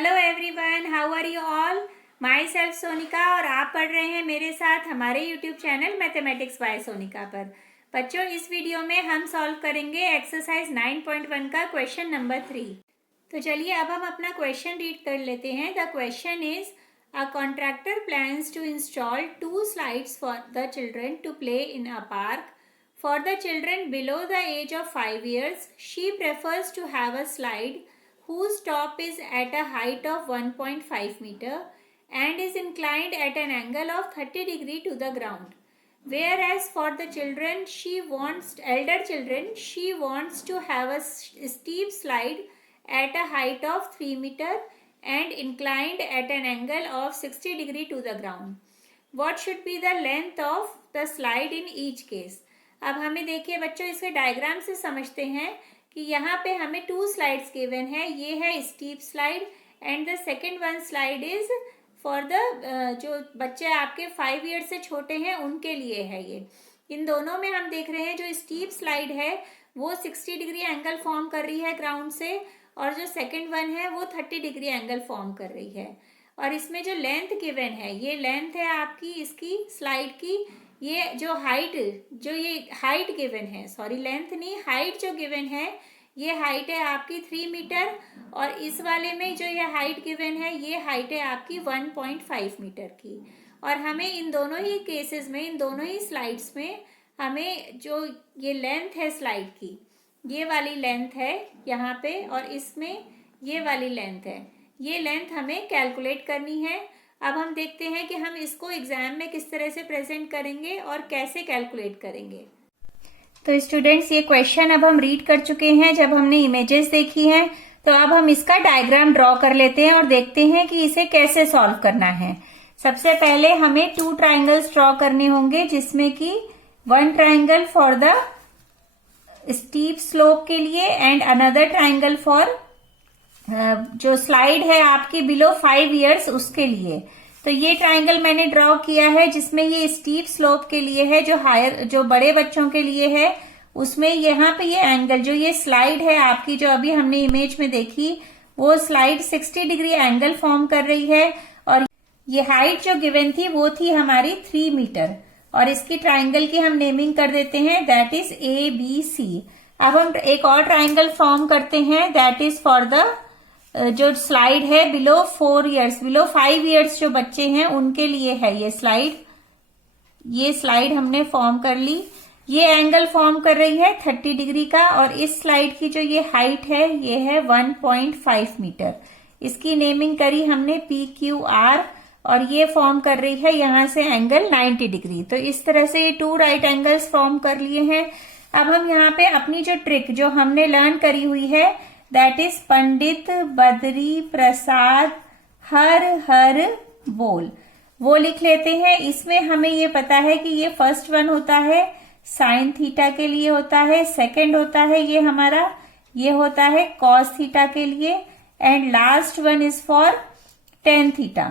Hello everyone, how are you all. Myself Sonika और आप पढ़ रहे हैं मेरे साथ हमारे YouTube channel mathematics by Sonika पर। बच्चों, इस वीडियो में हम सॉल्व करेंगे एक्सरसाइज 9.1 का क्वेश्चन नंबर 3। तो चलिए अब हम अपना क्वेश्चन रीड कर लेते हैं। The question is a contractor plans to install 2 slides for the children to play in a park. For the children below the age of 5 years, she prefers to have a slide whose top is at a height of 1.5 meter and is inclined at an angle of 30 degree to the ground. Whereas for the children, elder children, she wants to have a steep slide at a height of 3 meter and inclined at an angle of 60 degree to the ground. What should be the length of the slide in each case? अब हमें देखिए बच्चों, इसके diagram से समझते हैं कि यहाँ पे हमें 2 स्लाइड्स गिवन है। ये है steep slide and the second one slide is for the जो बच्चे आपके 5 ईयर से छोटे हैं उनके लिए है। ये इन दोनों में हम देख रहे हैं जो स्टीप स्लाइड है वो 60 डिग्री एंगल फॉर्म कर रही है ग्राउंड से, और जो सेकेंड वन है वो 30 डिग्री एंगल फॉर्म कर रही है। और इसमें जो लेंथ गिवन है, ये लेंथ है आपकी इसकी स्लाइड की। ये जो हाइट गिवन है, सॉरी लेंथ नहीं, हाइट जो गिवन है, ये हाइट है आपकी 3 मीटर, और इस वाले में जो ये हाइट गिवन है ये हाइट है आपकी 1.5 मीटर की। और हमें इन दोनों ही केसेस में, इन दोनों ही स्लाइड्स में हमें जो ये लेंथ है स्लाइड की, ये वाली लेंथ है यहाँ पे, और इसमें ये वाली लेंथ है, ये लेंथ हमें कैलकुलेट करनी है। अब हम देखते हैं कि हम इसको एग्जाम में किस तरह से प्रेजेंट करेंगे और कैसे कैलकुलेट करेंगे। तो स्टूडेंट्स, ये क्वेश्चन अब हम रीड कर चुके हैं जब हमने इमेजेस देखी हैं। तो अब हम इसका डायग्राम ड्रॉ कर लेते हैं और देखते हैं कि इसे कैसे सॉल्व करना है। सबसे पहले हमें 2 ट्राइंगल्स ड्रॉ करने होंगे, जिसमें कि 1 triangle for the steep slope के लिए एंड अनदर ट्राइंगल फॉर जो स्लाइड है आपकी बिलो 5 इयर्स उसके लिए। तो ये ट्राइंगल मैंने ड्रॉ किया है जिसमें ये स्टीप स्लोप के लिए है, जो बड़े बच्चों के लिए है। उसमें यहाँ पे ये एंगल, जो ये स्लाइड है आपकी, जो अभी हमने इमेज में देखी, वो स्लाइड 60 डिग्री एंगल फॉर्म कर रही है। और ये हाइट जो गिवन थी वो थी हमारी 3 मीटर, और इसकी ट्राइंगल की हम नेमिंग कर देते हैं, दैट इज ABC। अब हम एक और ट्राइंगल फॉर्म करते हैं, दैट इज फॉर द जो स्लाइड है बिलो 4 इयर्स, बिलो 5 इयर्स जो बच्चे हैं उनके लिए है ये स्लाइड। ये स्लाइड हमने फॉर्म कर ली। ये एंगल फॉर्म कर रही है 30 डिग्री का, और इस स्लाइड की जो ये हाइट है ये है 1.5 मीटर। इसकी नेमिंग करी हमने PQR, और ये फॉर्म कर रही है यहां से एंगल 90 डिग्री। तो इस तरह से ये 2 राइट एंगल्स फॉर्म कर लिए हैं। अब हम यहाँ पे अपनी जो ट्रिक जो हमने लर्न करी हुई है, दैट इज पंडित बद्री प्रसाद हर हर बोल, वो लिख लेते हैं। इसमें हमें ये पता है कि ये फर्स्ट वन होता है साइन थीटा के लिए होता है, सेकंड होता है ये हमारा, ये होता है कॉस थीटा के लिए, and last one is for tan theta,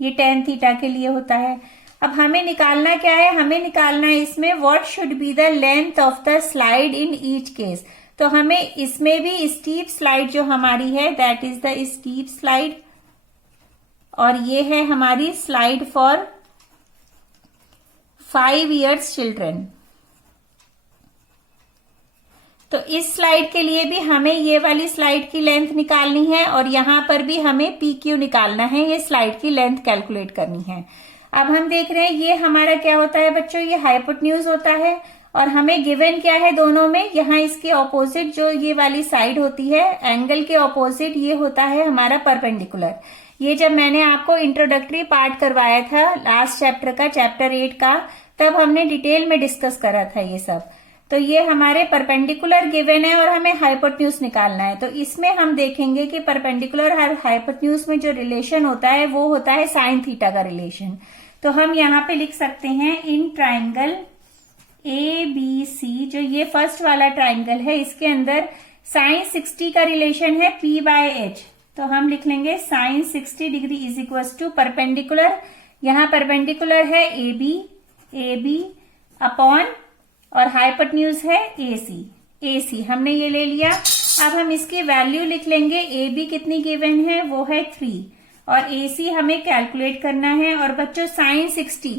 ये टेन थीटा के लिए होता है। अब हमें निकालना क्या है, हमें निकालना है इसमें what should be the length of the slide in each case. तो हमें इसमें भी स्टीप स्लाइड जो हमारी है, that is the steep slide, और ये है हमारी स्लाइड फॉर 5 इयर्स चिल्ड्रन। तो इस स्लाइड के लिए भी हमें ये वाली स्लाइड की लेंथ निकालनी है, और यहां पर भी हमें PQ निकालना है, ये स्लाइड की लेंथ कैलकुलेट करनी है। अब हम देख रहे हैं ये हमारा क्या होता है बच्चों, ये हाइपोटेन्यूज होता है, और हमें गिवन क्या है दोनों में, यहाँ इसके ऑपोजिट जो ये वाली साइड होती है एंगल के ऑपोजिट, ये होता है हमारा परपेंडिकुलर। ये जब मैंने आपको इंट्रोडक्टरी पार्ट करवाया था लास्ट चैप्टर का, चैप्टर 8 का, तब हमने डिटेल में डिस्कस करा था ये सब। तो ये हमारे परपेंडिकुलर गिवन है और हमें हाइपोटेन्यूज निकालना है। तो इसमें हम देखेंगे कि परपेंडिकुलर और हाइपोटेन्यूज में जो रिलेशन होता है वो होता है साइन थीटा का रिलेशन। तो हम यहाँ पे लिख सकते हैं इन ट्राइंगल ABC, जो ये फर्स्ट वाला ट्राइंगल है, इसके अंदर साइन 60 का रिलेशन है P/H। तो हम लिख लेंगे sine 60 degree is equal to perpendicular, यहाँ परपेंडिकुलर है AB अपॉन, और हाइपोटेन्यूज है AC। AC हमने ये ले लिया। अब हम इसकी वैल्यू लिख लेंगे। AB कितनी गिवन है, वो है 3 और AC हमें कैलकुलेट करना है। और बच्चों sin 60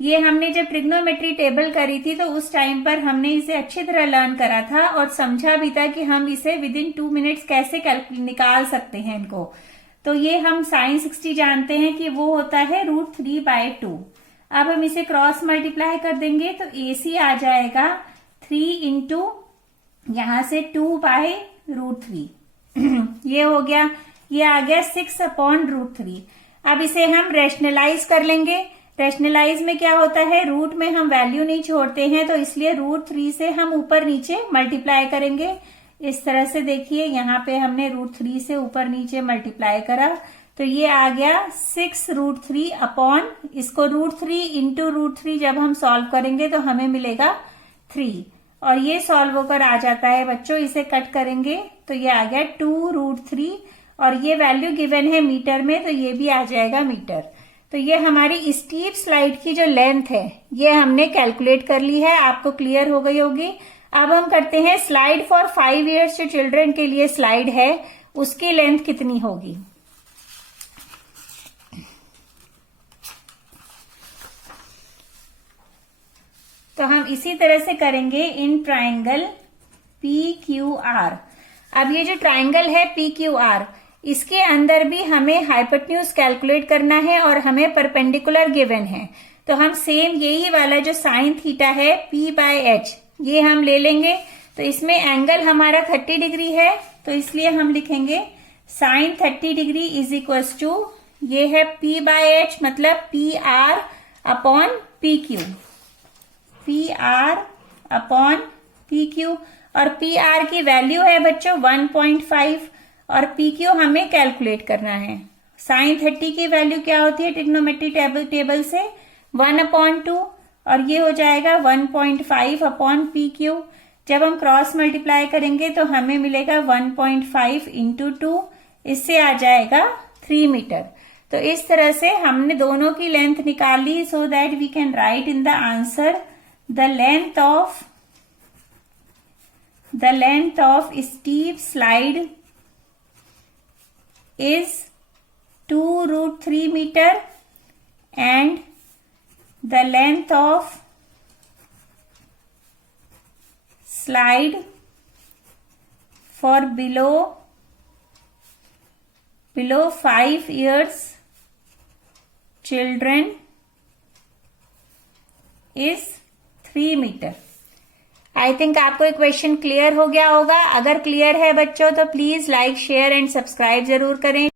ये हमने जब ट्रिग्नोमेट्री टेबल करी थी तो उस टाइम पर हमने इसे अच्छी तरह लर्न करा था और समझा भी था कि हम इसे विदिन 2 मिनट्स कैसे निकाल सकते हैं इनको। तो ये हम sin 60 जानते हैं कि वो होता है √3/2। अब हम इसे क्रॉस मल्टीप्लाई कर देंगे तो AC आ जाएगा 3 इंटू यहां से 2/√3 ये हो गया, ये आ गया 6/√3। अब इसे हम रेशनलाइज कर लेंगे। रेशनलाइज में क्या होता है, रूट में हम वैल्यू नहीं छोड़ते हैं तो इसलिए √3 से हम ऊपर नीचे मल्टीप्लाई करेंगे। इस तरह से देखिए यहाँ पे हमने √3 से ऊपर नीचे मल्टीप्लाई करा तो ये आ गया 6√3 अपॉन, इसको √3 इंटू √3 जब हम सॉल्व करेंगे तो हमें मिलेगा 3 और ये सॉल्व होकर आ जाता है बच्चों। इसे कट करेंगे तो ये आ गया 2√3 और ये वैल्यू गिवन है मीटर में तो ये भी आ जाएगा मीटर। तो ये हमारी स्टीप स्लाइड की जो लेंथ है ये हमने कैलकुलेट कर ली है, आपको क्लियर हो गई होगी। अब हम करते हैं स्लाइड फॉर 5 इयर्स जो चिल्ड्रन के लिए स्लाइड है उसकी लेंथ कितनी होगी। तो हम इसी तरह से करेंगे इन ट्राइंगल PQR। अब ये जो ट्राइंगल है PQR इसके अंदर भी हमें हाइपोटेन्यूज कैलकुलेट करना है और हमें परपेंडिकुलर गिवन है। तो हम सेम यही वाला जो साइन थीटा है P/H ये हम ले लेंगे। तो इसमें एंगल हमारा 30 डिग्री है तो इसलिए हम लिखेंगे sine 30 degree is equals to ये है P/H मतलब PR upon PQ, PR upon PQ और PR की वैल्यू है बच्चों 1.5 और PQ हमें कैलकुलेट करना है। साइन 30 की वैल्यू क्या होती है ट्रिग्नोमेट्री टेबल से 1/2 और ये हो जाएगा 1.5 अपॉन PQ। जब हम क्रॉस मल्टीप्लाई करेंगे तो हमें मिलेगा 1.5 इंटू 2, इससे आ जाएगा 3 मीटर। तो इस तरह से हमने दोनों की लेंथ निकाल ली so that we can write in the answer the length of steep slide is 2√3 meter and the length of slide for below 5 years children is 3 meter। I think आपको ये क्वेश्चन क्लियर हो गया होगा। अगर clear है बच्चों तो please like share and subscribe जरूर करें।